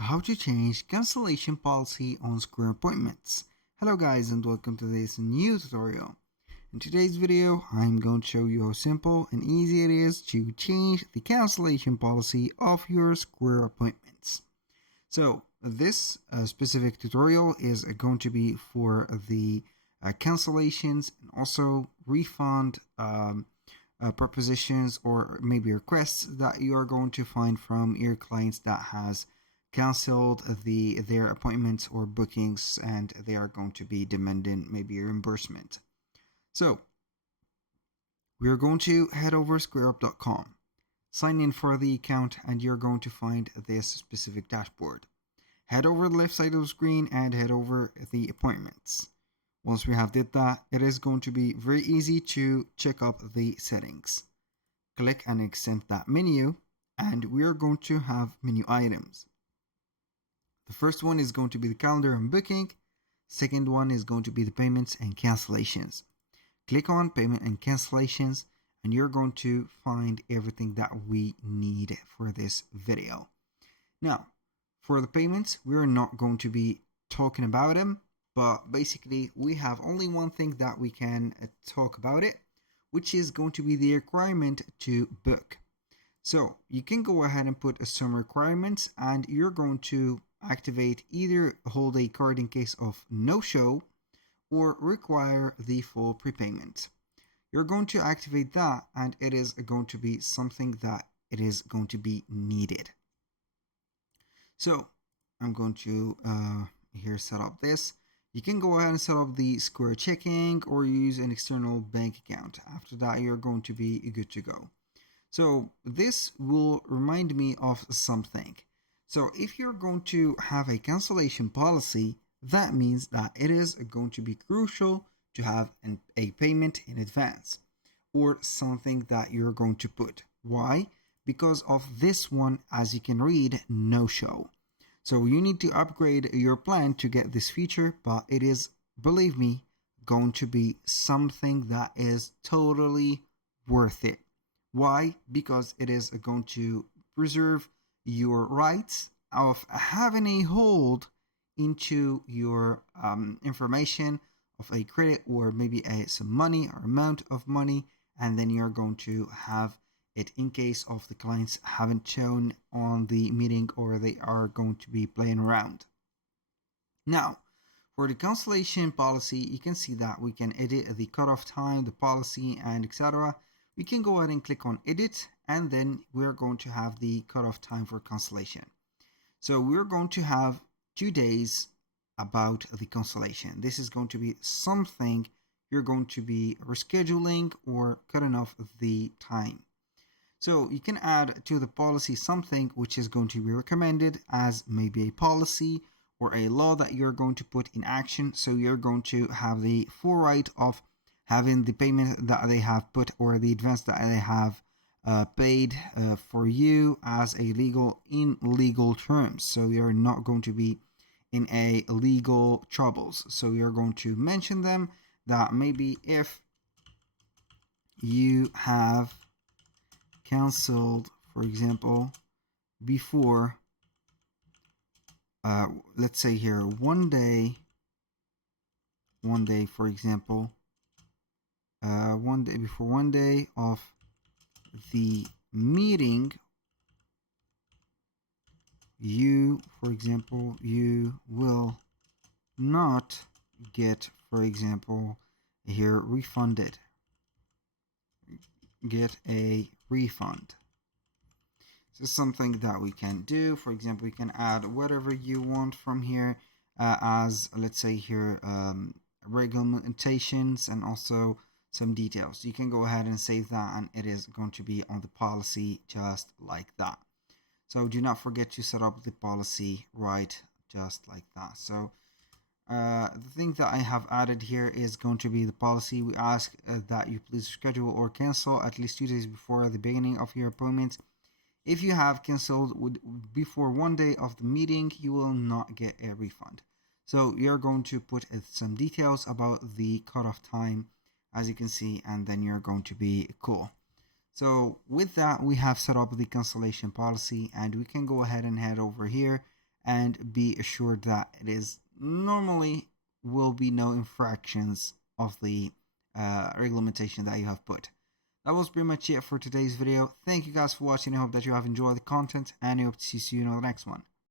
How to change cancellation policy on Square appointments. Hello guys and welcome to this new tutorial. In today's video, I'm going to show you how simple and easy it is to change the cancellation policy of your Square appointments. So this specific tutorial is going to be for the cancellations and also refund propositions or maybe requests that you are going to find from your clients that has canceled their appointments or bookings and they are going to be demanding maybe reimbursement. So we are going to head over squareup.com, sign in for the account, and you're going to find this specific dashboard. Head over the left side of the screen and head over the appointments. Once we have did that, it is going to be very easy to check up the settings. Click and extend that menu, and we are going to have menu items. The first one is going to be the calendar and booking. Second one is going to be the payments and cancellations. Click on payment and cancellations, and you're going to find everything that we need for this video. Now, for the payments, we're not going to be talking about them, but basically we have only one thing that we can talk about it, which is going to be the requirement to book. So you can go ahead and put some requirements, and you're going to activate either hold a card in case of no show or require the full prepayment. You're going to activate that, and it is going to be something that it is going to be needed. So I'm going to here set up this. You can go ahead and set up the Square checking or use an external bank account. After that, you're going to be good to go. So this will remind me of something. So if you're going to have a cancellation policy, that means that it is going to be crucial to have a payment in advance or something that you're going to put. Why? Because of this one, as you can read, no show. So you need to upgrade your plan to get this feature, but it is, believe me, going to be something that is totally worth it. Why? Because it is going to preserve your rights of having a hold into your information of a credit or maybe some money or amount of money, and then you're going to have it in case of the clients haven't shown on the meeting or they are going to be playing around. Now, for the cancellation policy, you can see that we can edit the cutoff time, the policy, and etc. We can go ahead and click on edit, and then we're going to have the cutoff time for cancellation. So we're going to have 2 days about the cancellation. This is going to be something you're going to be rescheduling or cutting off the time. So you can add to the policy something which is going to be recommended as maybe a policy or a law that you're going to put in action. So you're going to have the full right of having the payment that they have put or the advance that they have paid for you as a legal terms. So you're not going to be in a legal troubles. So you're going to mention them that maybe if you have canceled, for example, before let's say here one day, for example, one day before one day of the meeting, you, for example, you will not get, for example, here refunded. Get a refund. This is something that we can do. For example, we can add whatever you want from here as, let's say here, regulations and also some details. You can go ahead and save that, and it is going to be on the policy just like that. So do not forget to set up the policy right just like that. So the thing that I have added here is going to be the policy. We ask that you please schedule or cancel at least 2 days before the beginning of your appointment. If you have canceled before 1 day of the meeting, you will not get a refund. So you're going to put some details about the cutoff time, as you can see, and then you're going to be cool. So with that, we have set up the cancellation policy, and we can go ahead and head over here and be assured that it is normally will be no infractions of the regulation that you have put. That was pretty much it for today's video. Thank you guys for watching. I hope that you have enjoyed the content, and I hope to see you in the next one.